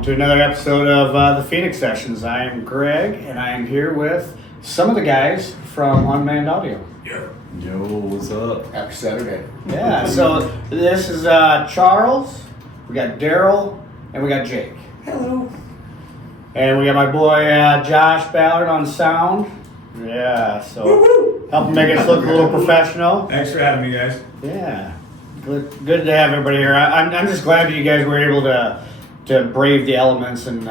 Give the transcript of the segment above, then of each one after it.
welcome to another episode of the Phoenix Sessions. I am Greg, and I am here with some of the guys from Unmanned Audio. Yo, what's up? Happy Saturday. Yeah, so this is Charles, we got Daryl, and we got Jake. Hello. And we got my boy Josh Ballard on sound. Yeah, so helping make us look a little professional. Thanks for having me, guys. Yeah, good to have everybody here. I'm just glad that you guys were able to brave the elements and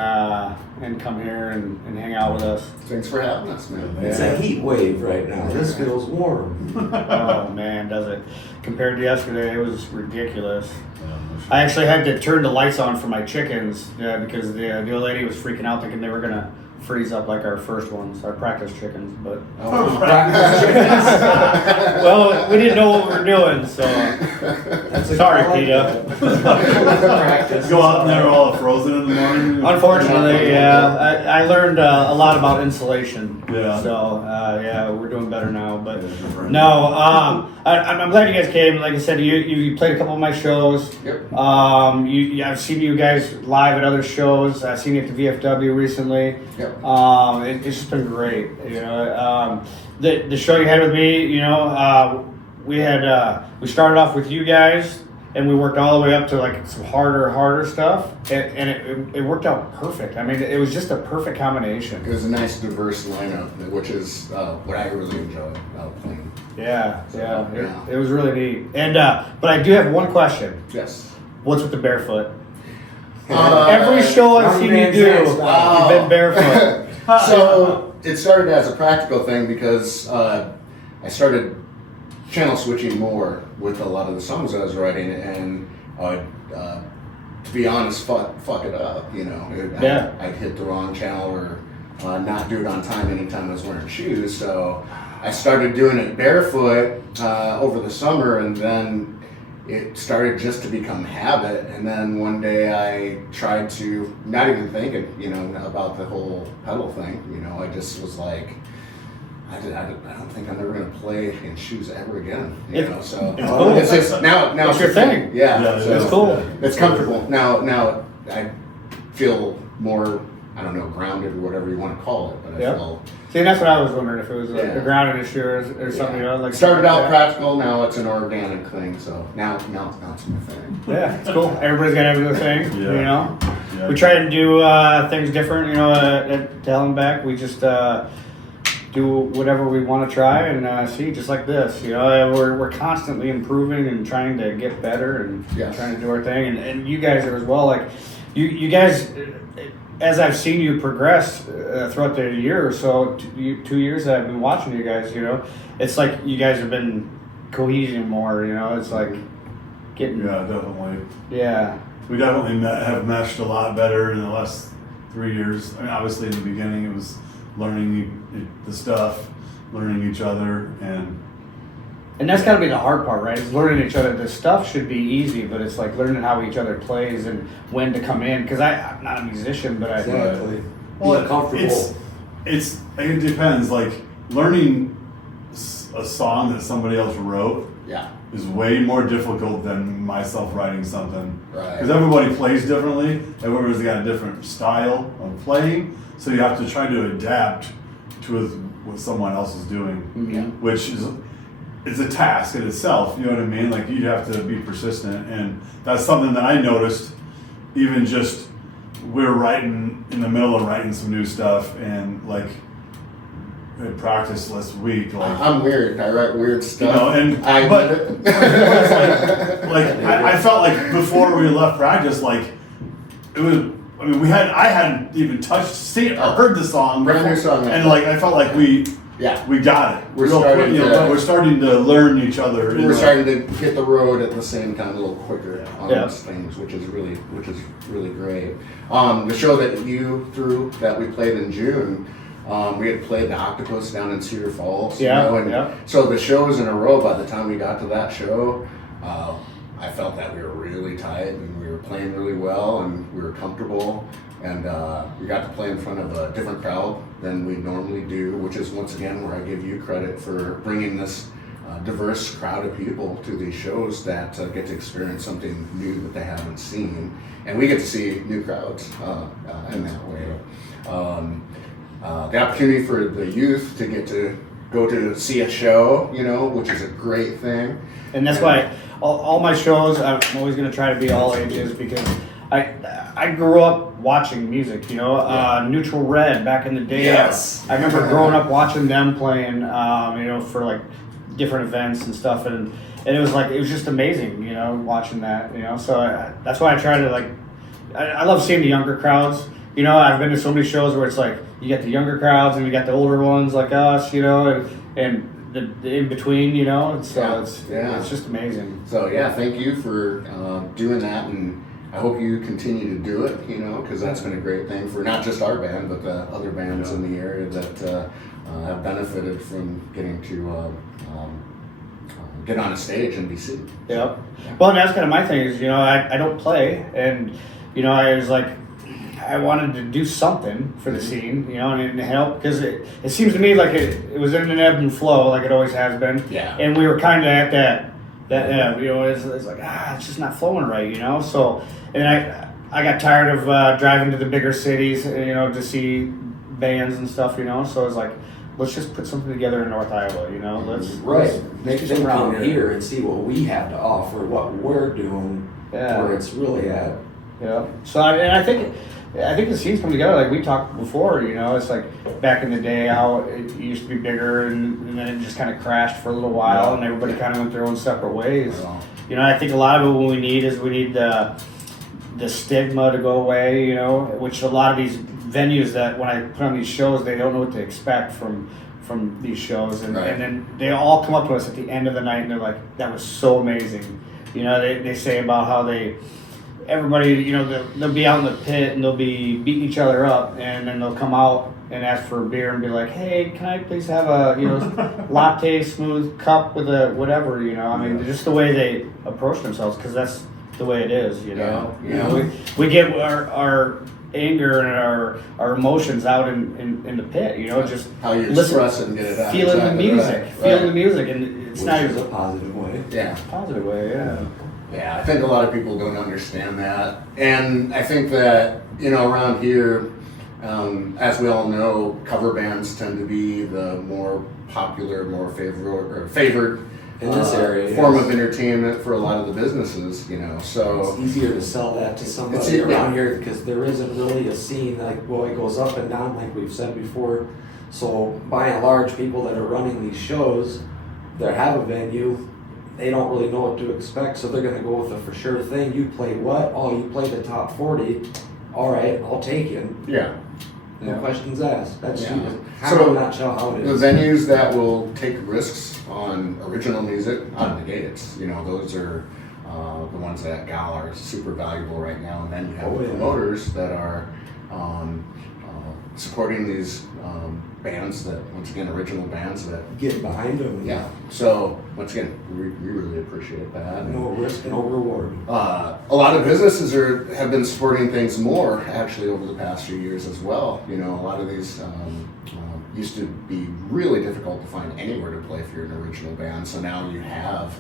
come here and hang out with us. Thanks for having us, man. It's a heat wave right now. This feels warm. Oh man, does it? Compared to yesterday, it was ridiculous. I actually had to turn the lights on for my chickens because the old lady was freaking out, thinking they were gonna freeze up like our first ones, our practice chickens. But well, we didn't know what we were doing, so sorry, PETA. Go out and they're all frozen in the morning. Unfortunately, yeah, I learned a lot about insulation. Yeah. So yeah, we're doing better now. But no, I'm glad you guys came. Like I said, you played a couple of my shows. Yep. I've seen you guys live at other shows. I've seen you at the VFW recently. Yep. It's just been great. You know, the show you had with me. You know, we started off with you guys. And we worked all the way up to like some harder stuff, and it worked out perfect. I mean, it was just a perfect combination. It was a nice, diverse lineup, which is what I really enjoy playing. Yeah. It was really neat. And but I do have one question. Yes. What's with the barefoot? Every show I've seen you do, you've been barefoot. So it started as a practical thing because I started channel switching more with a lot of the songs I was writing, and to be honest, fuck it up, you know. I'd hit the wrong channel or not do it on time anytime I was wearing shoes. So I started doing it barefoot over the summer, and then it started just to become habit. And then one day I tried to, not even thinking, you know, about the whole pedal thing, you know, I just was like, I don't think I'm ever going to play in shoes ever again. You know, so it's cool. It's just now it's your thing. Yeah, so it's cool. It's comfortable. Now I feel more, I don't know, grounded or whatever you want to call it. But I feel. See, that's what I was wondering, if it was a grounded issue or something. You know, like started out practical. Now it's an organic thing. So now it's my thing. Yeah, it's cool. Everybody's got to have their thing. Yeah. You know, Yeah. we try to do things different. You know, at Hell and Back, we just. Do whatever we want to try and see, just like this. You know, we're constantly improving and trying to get better and trying to do our thing. And you guys are as well. Like you guys, as I've seen you progress throughout the year or so, 2 years that I've been watching you guys. You know, it's like you guys have been cohesion more. You know, it's like getting. Yeah, definitely. Yeah. We definitely have meshed a lot better in the last 3 years. I mean, obviously in the beginning it was learning the stuff, learning each other, and that's got to be the hard part, right? Is learning each other. The stuff should be easy, but it's like learning how each other plays and when to come in. Because I'm not a musician, but Exactly. well, Be comfortable. It's it depends. Like learning a song that somebody else wrote is way more difficult than myself writing something. Right. Because everybody plays differently. Everybody's got a different style of playing. So you have to try to adapt to what someone else is doing, which is it's a task in itself. You know what I mean? Like you have to be persistent, and that's something that I noticed. Even just we're writing in the middle of writing some new stuff, and like we had practice last week. Like I'm weird. I write weird stuff. You know, and I felt like before we left practice, like it was. I mean, I hadn't even seen or heard the song. Brand new song. And like, I felt like we got it. We're starting to learn each other. We're starting to hit the road at the same time a little quicker on those things, which is really great. The show that you threw that we played in June, we had played the Octopus down in Cedar Falls. So the shows in a row. By the time we got to that show, I felt that we were really tight and we were playing really well and we were comfortable, and we got to play in front of a different crowd than we normally do, which is once again where I give you credit for bringing this diverse crowd of people to these shows that get to experience something new that they haven't seen, and we get to see new crowds in that way. The opportunity for the youth to get to go to see a show, you know, which is a great thing. And that's why all my shows, I'm always going to try to be all ages, because I grew up watching music, you know, Neutral Red back in the day. Yes. I remember growing up watching them playing, you know, for like different events and stuff, and it was just amazing, you know, watching that, you know. So that's why I try to, like, I love seeing the younger crowds. You know, I've been to so many shows where it's like you get the younger crowds and you got the older ones like us, you know, and the in between, you know. And so it's just amazing. So yeah, thank you for doing that, and I hope you continue to do it, you know, because that's been a great thing for not just our band, but the other bands in the area that have benefited from getting to get on a stage and be seen. Yep. Well, and that's kind of my thing is, you know, I don't play, and, you know, I was like, I wanted to do something for the scene, you know, and help, because it seems to me like it was in an ebb and flow, like it always has been. Yeah. And we were kind of at that ebb, you know, it's like, it's just not flowing right, you know. So, and I got tired of driving to the bigger cities, you know, to see bands and stuff, you know. So I was like, let's just put something together in North Iowa, you know. Let's Make them come here and see what we have to offer, what we're doing, where it's really at. Yeah. So I think the scenes come together, like we talked before, you know. It's like back in the day how it used to be bigger, and then it just kind of crashed for a little while, and everybody kind of went their own separate ways. You know, I think a lot of it, what we need is the stigma to go away, you know, which a lot of these venues that when I put on these shows, they don't know what to expect from these shows, and then they all come up to us at the end of the night and they're like, that was so amazing. You know, they say about how everybody, you know, they'll be out in the pit and they'll be beating each other up, and then they'll come out and ask for a beer and be like, hey, can I please have a, you know, latte smooth cup with a whatever, you know. I mean, just the way they approach themselves, because that's the way it is, you know. You know, we get our anger and our emotions out in the pit, you know, just how you express it and get it out. Feeling the music, feeling the music, and it's not a positive way. Yeah. Positive way, yeah. Yeah, I think a lot of people don't understand that, and I think that, you know, around here, as we all know, cover bands tend to be the more popular, more favored in this area form of entertainment for a lot of the businesses, you know. So it's easier to sell that to somebody around here, because there isn't really a scene. Like, well, it goes up and down, like we've said before. So by and large, people that are running these shows that have a venue, they don't really know what to expect, so they're going to go with a for sure thing. You play what? Oh, you play the top 40. All right, I'll take you. Yeah. No questions asked. That's So in a nutshell how it is. The venues that will take risks on original music out of the gates, you know, those are the ones that gal are super valuable right now. And then you have the promoters that are supporting these bands that, once again, original bands that get behind them. Yeah. So once again, we really appreciate that. No risk, no reward. A lot of businesses have been supporting things more actually over the past few years as well. You know, a lot of these used to be really difficult to find anywhere to play if you're an original band. So now you have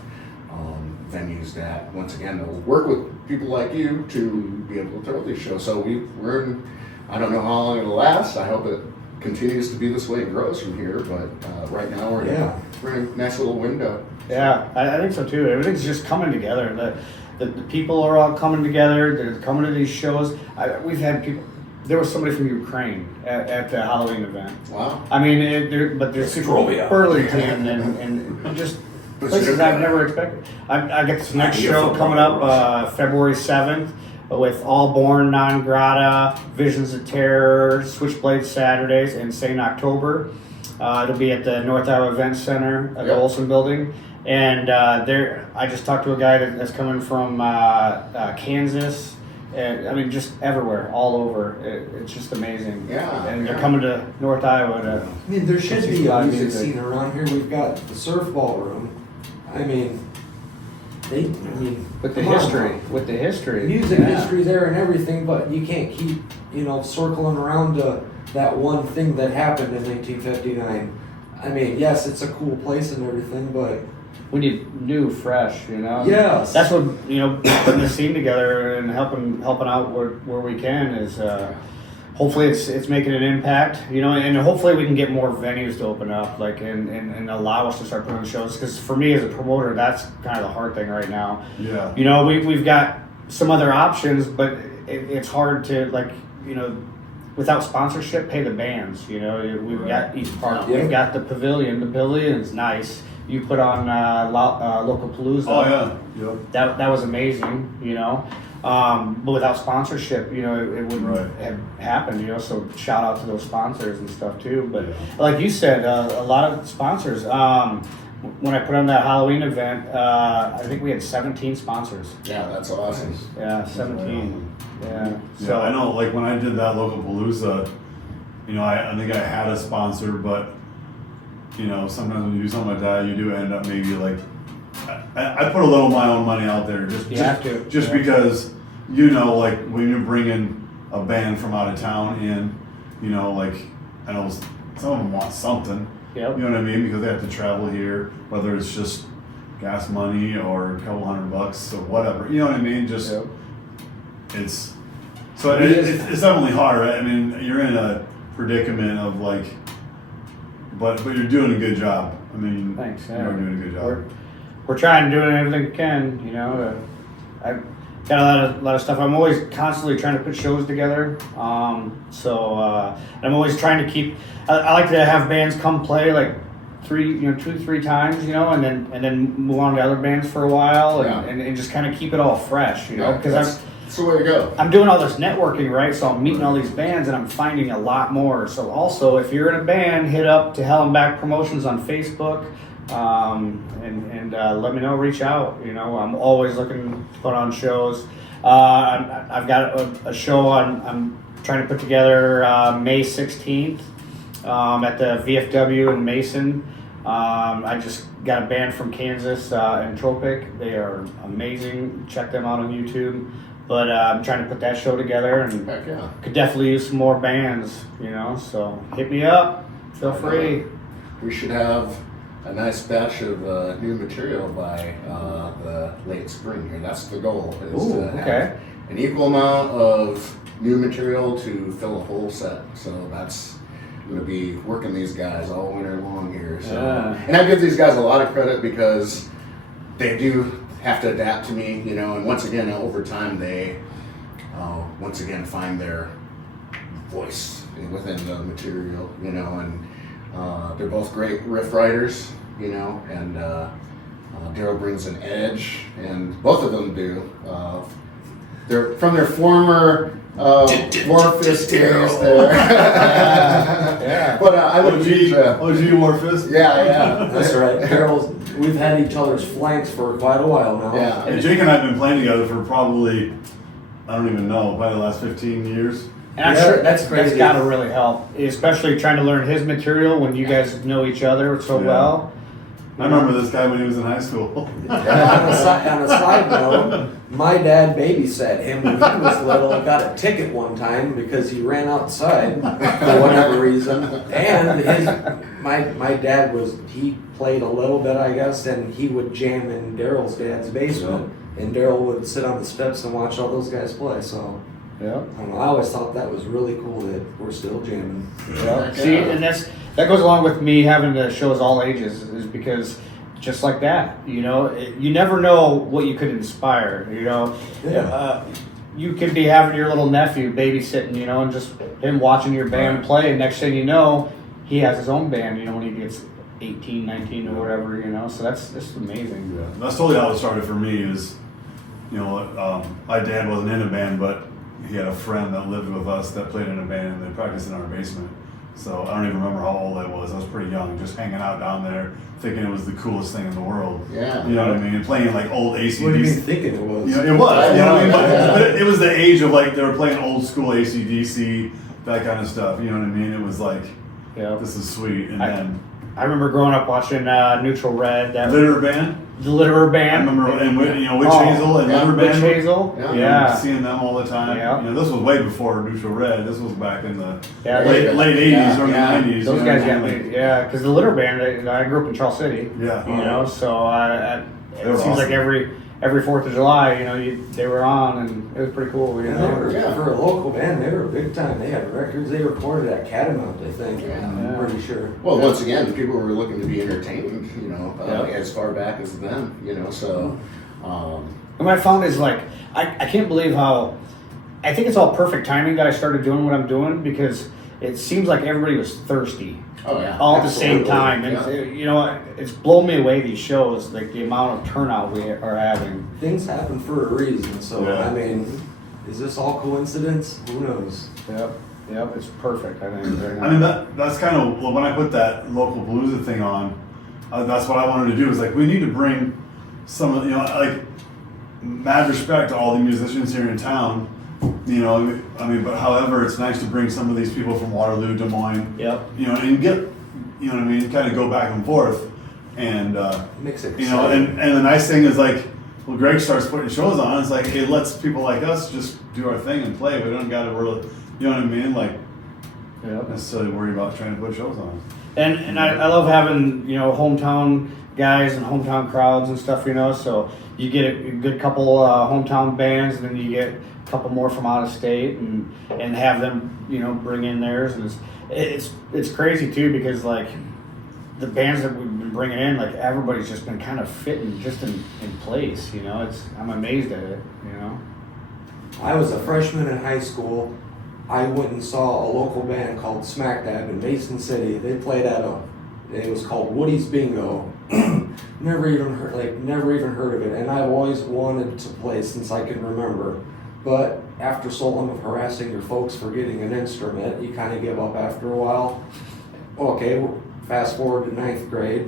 venues that, once again, will work with people like you to be able to throw these shows. So we're in, I don't know how long it'll last. I hope it continues to be this way and grows from here. But right now we're in a nice little window. Yeah, I think so too. Everything's just coming together. The people are all coming together. They're coming to these shows. We've had people. There was somebody from Ukraine at the Halloween event. Wow. I mean, there's people from Burlington and just places I've never expected. I get this next show coming up February 7th with All Born, Non Grata, Visions of Terror, Switchblade Saturdays, and St. October. It'll be at the North Iowa Event Center at the Olson Building. And I just talked to a guy that's coming from Kansas. And, I mean, just everywhere, all over. It's just amazing. Yeah. And they're coming to North Iowa to. I mean, there should be a music scene around here. We've got the surf ballroom. I mean, with the history, music history there and everything, but you can't keep, circling around to that one thing that happened in 1959. I mean, yes, it's a cool place and everything, but we need new, fresh, you know. Yes. That's what, you know, putting the scene together and helping out where we can is. Hopefully it's making an impact, you know, and hopefully we can get more venues to open up, like and allow us to start putting on shows. Because for me as a promoter, that's kind of the hard thing right now. Yeah. You know, we've got some other options, but it's hard to, like, you know, without sponsorship, pay the bands. You know, we've got East Park, we've got the Pavilion. The Pavilion's nice. You put on Local Palooza. Oh yeah. Yep. That was amazing, you know. But without sponsorship, you know, it wouldn't have happened, you know. So shout out to those sponsors and stuff too. But like you said, a lot of sponsors. When I put on that Halloween event, I think we had 17 sponsors. Yeah, that's awesome. Yeah, 17. Yeah. So I know, like when I did that Local Palooza, you know, I think I had a sponsor, but you know, sometimes when you do something like that, you do end up maybe like. I put a little of my own money out there just because, you know, like when you're bringing a band from out of town in, you know, like I know some of them want something, you know what I mean, because they have to travel here, whether it's just gas money or a couple $100 or whatever, you know what I mean, just it's definitely hard, right? I mean, you're in a predicament of like, but you're doing a good job. I mean, thanks. You're doing a good job. We're trying to do everything we can, you know. I've got a lot of stuff. I'm always constantly trying to put shows together. I'm always trying to keep. I like to have bands come play like 2-3 times, you know, and then move on to other bands for a while, and just kind of keep it all fresh, you know, because that's the way to go. I'm doing all this networking, right? So I'm meeting all these bands, and I'm finding a lot more. So also, if you're in a band, hit up To Hell and Back Promotions on Facebook. And let me know, reach out, you know. I'm always looking to put on shows. I've got a show I'm trying to put together May 16th at the VFW in Mason. I just got a band from Kansas, Entropic. They are amazing. Check them out on YouTube. But I'm trying to put that show together, and could definitely use some more bands, you know. So hit me up. Feel free. We should have a nice batch of new material by the late spring here. That's the goal. Is to have an equal amount of new material to fill a whole set. So that's going to be working these guys all winter long here. So, and I give these guys a lot of credit because they do have to adapt to me, you know. And once again, over time, they once again find their voice within the material, you know, and. They're both great riff writers, you know, and Daryl brings an edge, and both of them do. They're from their former Warfist days there. But I would OG Warfist? Yeah. That's right. Daryl's, we've had each other's flanks for quite a while now. Yeah. And Jake and I have been playing together for probably, I don't even know, probably the last 15 years. And I'm sure that's got to really help, especially trying to learn his material when you guys know each other so well. I remember this guy when he was in high school. On a side note, my dad babysat him when he was little. I got a ticket one time because he ran outside for whatever reason. And my dad he played a little bit, I guess, and he would jam in Daryl's dad's basement. And Daryl would sit on the steps and watch all those guys play. So. Yeah. I don't know, I always thought that was really cool that we're still jamming. Yeah. See, and that goes along with me having the shows all ages, is because just like that, you know, you never know what you could inspire, you know. Yeah. You could be having your little nephew babysitting, you know, and just him watching your band play, and next thing you know, he has his own band, you know, when he gets 18, 19 or whatever, you know. So that's amazing. Yeah. That's totally how it started for me is, you know, my dad wasn't in a band, but he had a friend that lived with us that played in a band, and they practiced in our basement. So I don't even remember how old I was. I was pretty young, just hanging out down there, thinking it was the coolest thing in the world. Yeah. You know what I mean? And playing like old ACDC. What do you mean thinking it was? You know, it was. You know what I mean? But it was the age of like, they were playing old school ACDC, that kind of stuff. You know what I mean? It was like, this is sweet. And then I remember growing up watching Neutral Red. That Litter Band? The Litter I Band. remember, and Witch Oh, Hazel and yeah, Litter Witch Band. Hazel. Yeah. Yeah. Seeing them all the time. Yeah. This was way before Neutral Red. This was back in the Yeah, late 80s, Yeah, early yeah. 90s. Those you know guys what I got mean? me. Yeah, because the Litter Band. I grew up in Charles City. Yeah. You know, so They it were seems like awesome. every 4th of July, they were on, and it was pretty cool. You And know. Yeah. for a local band, they were big time. They had records. They recorded at Catamount, I think. Yeah. I'm pretty sure. Well, once again, people were looking to be entertained, Yeah. as far back as then, so. And what I found is like I can't believe how I think it's all perfect timing that I started doing what I'm doing because it seems like everybody was thirsty Oh yeah. all at the same Absolutely. time, and Yeah. it's blown me away these shows like the amount of turnout we are having. Things happen for a reason. So Yeah. I mean, is this all coincidence? Who knows? Yep, it's perfect. I think. Right now. I mean, that's kind of when I put that local palooza thing on. That's what I wanted to do. Is like we need to bring some of like mad respect to all the musicians here in town. But however, it's nice to bring some of these people from Waterloo, Des Moines. Yep. And get, kind of go back and forth, and Makes it and the nice thing is like, well, Greg starts putting shows on. It's like it lets people like us just do our thing and play. We don't got to really, you know what I mean? Like, Yep. necessarily worry about trying to put shows on. And I love having hometown guys and hometown crowds and stuff. So you get a good couple hometown bands, and then you get a couple more from out of state, and have them bring in theirs, and it's crazy too because like the bands that we've been bringing in, like everybody's just been kind of fitting just in place. I'm amazed at it. I was a freshman in high school. I went and saw a local band called Smack Dab in Mason City. They played it was called Woody's Bingo. never even heard of it, and I've always wanted to play since I can remember. But after so long of harassing your folks for getting an instrument, you kind of give up after a while. Okay, fast forward to 9th grade,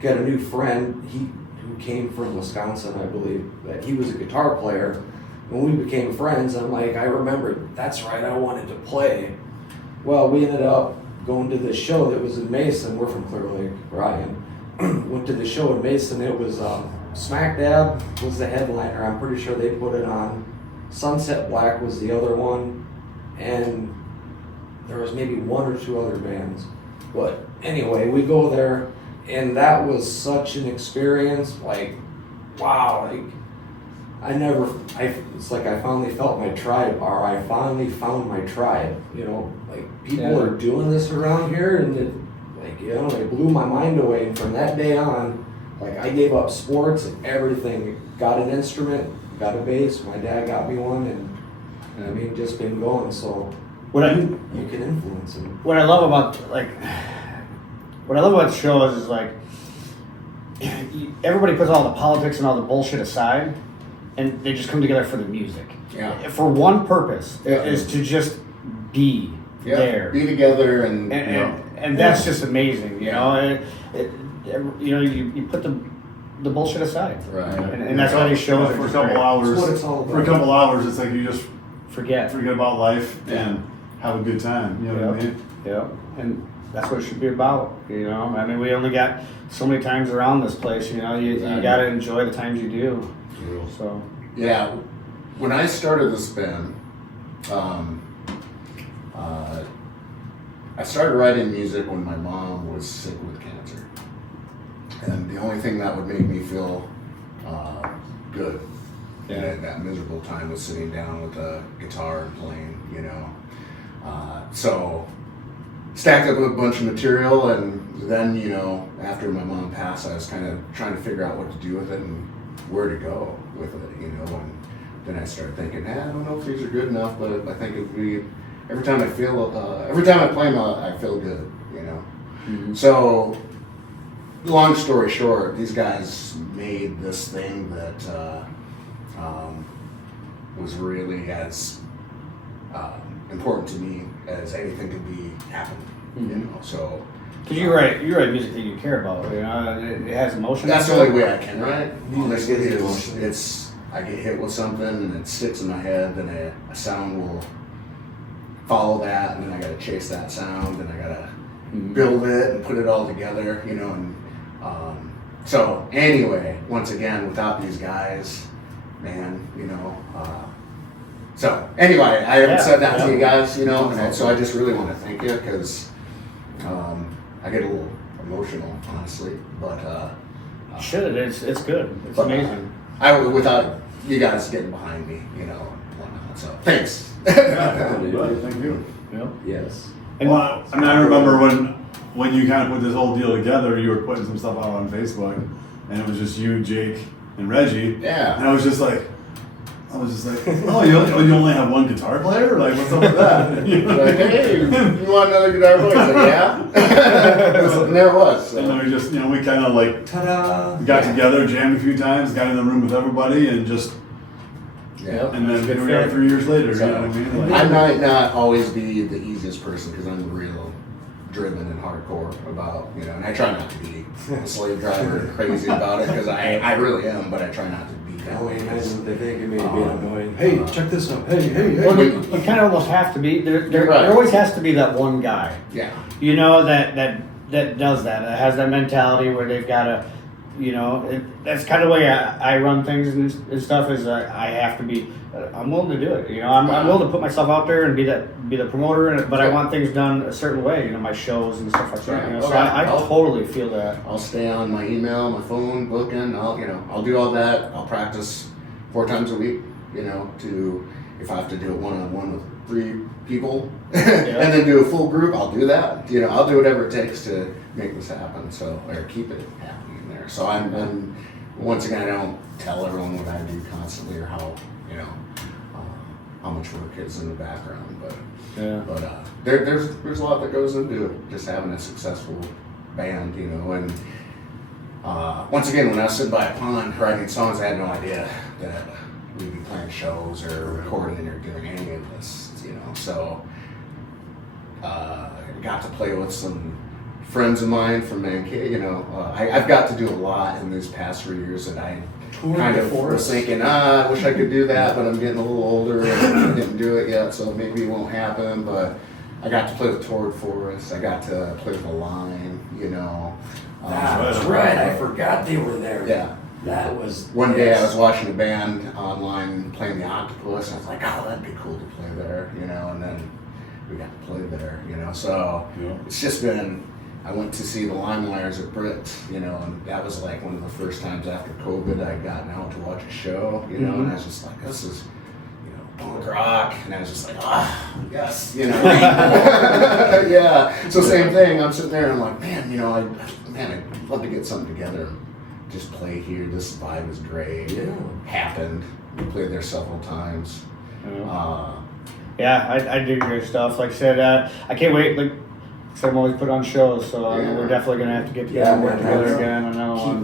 get a new friend. Who came from Wisconsin, I believe. That he was a guitar player. When we became friends, I'm like, I remembered, that's right, I wanted to play. Well, we ended up going to this show that was in Mason. We're from Clear Lake, Ryan. Went to the show in Mason. It was Smack Dab was the headliner. I'm pretty sure they put it on. Sunset Black was the other one. And there was maybe one or two other bands. But anyway, we go there, and that was such an experience. Like, wow, like, it's like I finally felt my tribe, or I finally found my tribe. Like people are doing this around here, and it blew my mind away. And from that day on, like I gave up sports and everything. Got an instrument, got a bass. My dad got me one, and just been going. So you can influence them. What I love about shows is like everybody puts all the politics and all the bullshit aside, and they just come together for the music. Yeah. For one purpose, Yeah. is to just be Yeah. there. Be together and. And that's just amazing. You put the bullshit aside. Right. And that's why these shows are for a just couple great. hours. That's what it's all about. For a couple hours, it's like you just Forget. forget about life Yeah. and have a good time. You know what I mean? Yeah. And that's what it should be about. We only got so many times around this place. You Exactly. got to enjoy the times you do. So. Yeah, when I started this band, I started writing music when my mom was sick with cancer, and the only thing that would make me feel good in that miserable time was sitting down with a guitar and playing. So stacked up a bunch of material, and then after my mom passed, I was kind of trying to figure out what to do with it and where to go with it, and then I started thinking, I don't know if these are good enough, but I think it'd be, every time I play them, I feel good, Mm-hmm. So, long story short, these guys made this thing that was really as important to me as anything could be happening, so. Because you write music that you care about. It has emotion. That's the only way I can write. Music Honestly, is emotion. it's I get hit with something and it sticks in my head, then a sound will follow that, and then I gotta chase that sound, and I gotta build it and put it all together, and So anyway, once again, without these guys, man, so anyway, I haven't said that to you guys, and so I just really want to thank you because I get a little emotional, honestly, but Should it's good. It's but, amazing. Without you guys getting behind me, and whatnot. So thanks. Thank you. Yep. Yes. And Well, I mean, I remember when you kind of put this whole deal together, you were putting some stuff out on Facebook, and it was just you, Jake, and Reggie. Yeah. And I was just like, oh, you only have one guitar player? Like, what's up with that? Like, hey, you want another guitar player? I was like, yeah. And there it was. So. And then we just, we kind of like Ta-da! got together, jammed a few times, got in the room with everybody, and just, Yeah. and then Good here we are fit. 3 years later. So, You know what I mean? I Like, might not always be the easiest person because I'm real driven and hardcore about, and I try not to be a slave driver and crazy about it because I really am, but I try not to be I that only way. imagine what they think of me being annoying. Hey, check this out. Hey. Well, you kind of almost have to be. There Right. always has to be that one guy. Yeah. That does that has that mentality where they've got to, that's kind of the way I run things and stuff is I have to be, I'm willing to do it, I'm willing to put myself out there and be the promoter, but I want things done a certain way, my shows and stuff like that, so I totally feel that. I'll stay on my email, my phone, booking, I'll do all that. I'll practice 4 times a week, if I have to do it one-on-one with 3 people and then do a full group, I'll do that. I'll do whatever it takes to make this happen, or keep it happening there. So I'm once again, I don't tell everyone what I do constantly or how much work is in the background, but there's a lot that goes into just having a successful band, and once again, when I was sitting by a pond writing songs, I had no idea that we'd be playing shows or recording or doing any of this, so I got to play with some friends of mine from Mankato, I've got to do a lot in these past 3 years that I kind of was thinking, I wish I could do that, but I'm getting a little older and I didn't do it yet, so maybe it won't happen, but I got to play with Torrid Forest, I got to play with The Line, That's right. I forgot they were there. Yeah. That was One day I was watching a band online playing the Octopus, and I was like, oh, that'd be cool to play there, and then we got to play there, so it's just been, I went to see the Limewires at Brit, and that was like one of the first times after COVID I'd gotten out to watch a show, and I was just like, this is, punk rock, and I was just like, yes, yeah. So same thing, I'm sitting there and I'm like, I'd love to get something together and just play here. This vibe is great. It happened. We played there several times. I do great stuff. Like I said, I can't wait. Like so I'm always put on shows, so we're definitely gonna have to get together and work together again. I know.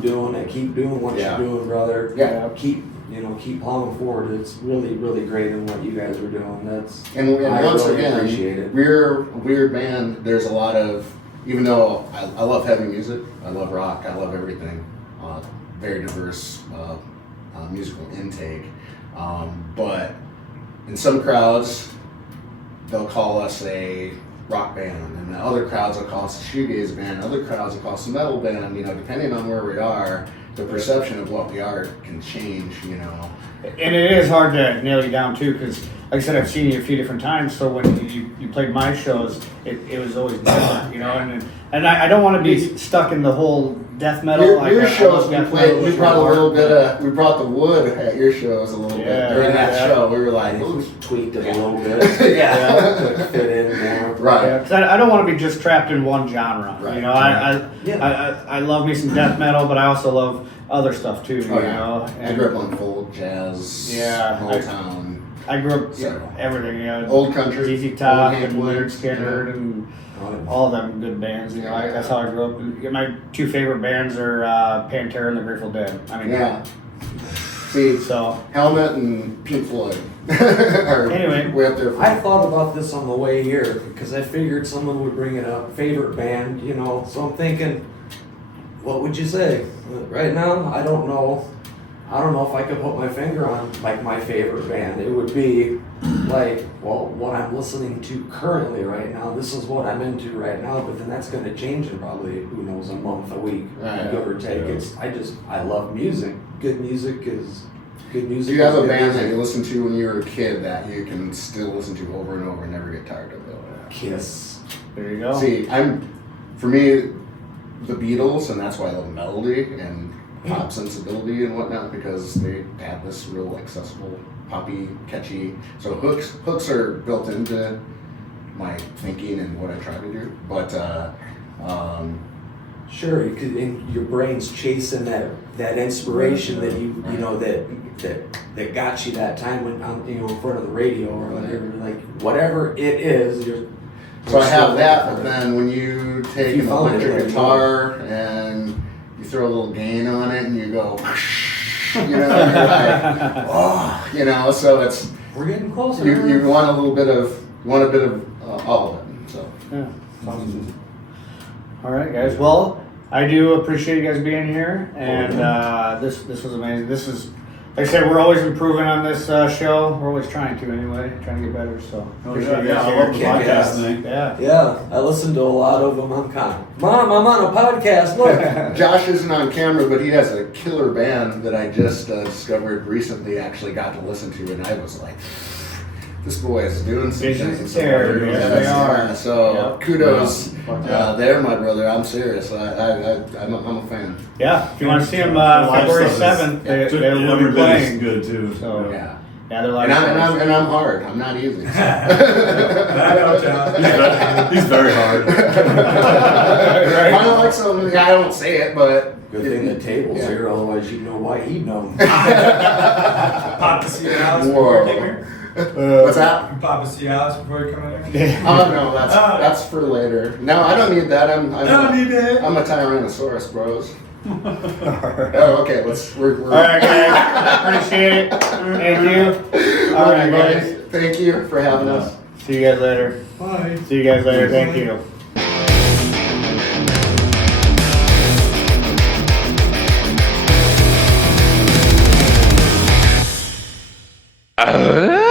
Keep doing what you're doing, brother. Yeah. Keep plowing forward. It's really, really great in what you guys are doing. And I once really again, appreciate it. we're a weird band. There's a lot of, even though I love heavy music, I love rock, I love everything. Very diverse musical intake, but in some crowds they'll call us a rock band, and the other crowds will call us a shoegaze band, other crowds will call us a metal band. Depending on where we are, the perception of what we are can change. And it is hard to nail you down too, because like I said, I've seen you a few different times. So when you played my shows, it was always different, And I don't want to be stuck in the whole death metal. Your shows we death played, metal we was brought a hard. little bit of, we brought the wood at your shows a little bit during that show. We were like, ooh, Tweaked it a little bit. yeah. To fit in more. Right. Yeah, 'cause I don't want to be just trapped in one genre. Right. I love me some death metal, but I also love other stuff too. Oh, yeah. I And grew up on folk, jazz, Yeah, Motown, I grew up So, everything. old country, ZZ Top old Hank and Leonard Williams, Skinner and all of them good bands. That's how I grew up. My 2 favorite bands are Pantera and the Grateful Dead. Yeah. See, So Helmet and Pink Floyd. Anyway, way up there. I thought about this on the way here because I figured someone would bring it up. Favorite band, So I'm thinking, what would you say? Right now, I don't know. I don't know if I could put my finger on like my favorite band. It would be like, well, what I'm listening to currently right now, this is what I'm into right now, but then that's going to change in probably, who knows, a month, a week, give or take. I love music. Good music is good music. Do you have a good band music. that you listened to when you were a kid that you can still listen to over and over and never get tired of it? Kiss. There you go. See, for me, the Beatles, and that's why I love melody and pop sensibility and whatnot, because they have this real accessible, poppy, catchy. So hooks are built into my thinking and what I try to do. But Sure, you could, and your brain's chasing that inspiration that you know that got you that time when in front of the radio or whatever, like whatever it is. so I have that, but then when you take You an found it, electric right? guitar and you throw a little gain on it and you go, you're like, oh, so it's We're getting closer. you want a bit of all of it. So Yeah. Awesome. All right, guys. Well, I do appreciate you guys being here, and this was amazing. This is, like I said, we're always improving on this show. We're always trying to, anyway, trying to get better. So appreciate you I guys love the here. podcast thing. Yeah. Yeah, I listen to a lot of them. I'm kind of, Mom, I'm on a podcast. Look. Josh isn't on camera, but he has a killer band that I just discovered recently. Actually, got to listen to, and I was like, this boy is doing some Visions things. there, yes, they are. So Yep. kudos, Yeah. there, my brother. I'm serious. I'm a fan. Yeah. If you want to see them Live February stuff is- 7th, they will be Everybody's playing. good too. So, Yeah. Yeah, they're live. And I'm hard. I'm not easy. I know, John. He's very hard. I don't like some. I don't say it, but Good thing the table's Yeah. here, otherwise you'd know why he'd know. Pop a Cialis before you came here? What's that? You pop a Cialis before you come in here? Oh no, that's for later. No, I don't need that. I'm don't need that. I'm a Tyrannosaurus, bros. Oh, okay. We're All right, guys. Appreciate it. Thank you. All right, guys. Thank you for having us. See you guys later. Bye. See you guys later. Thank you. Uh?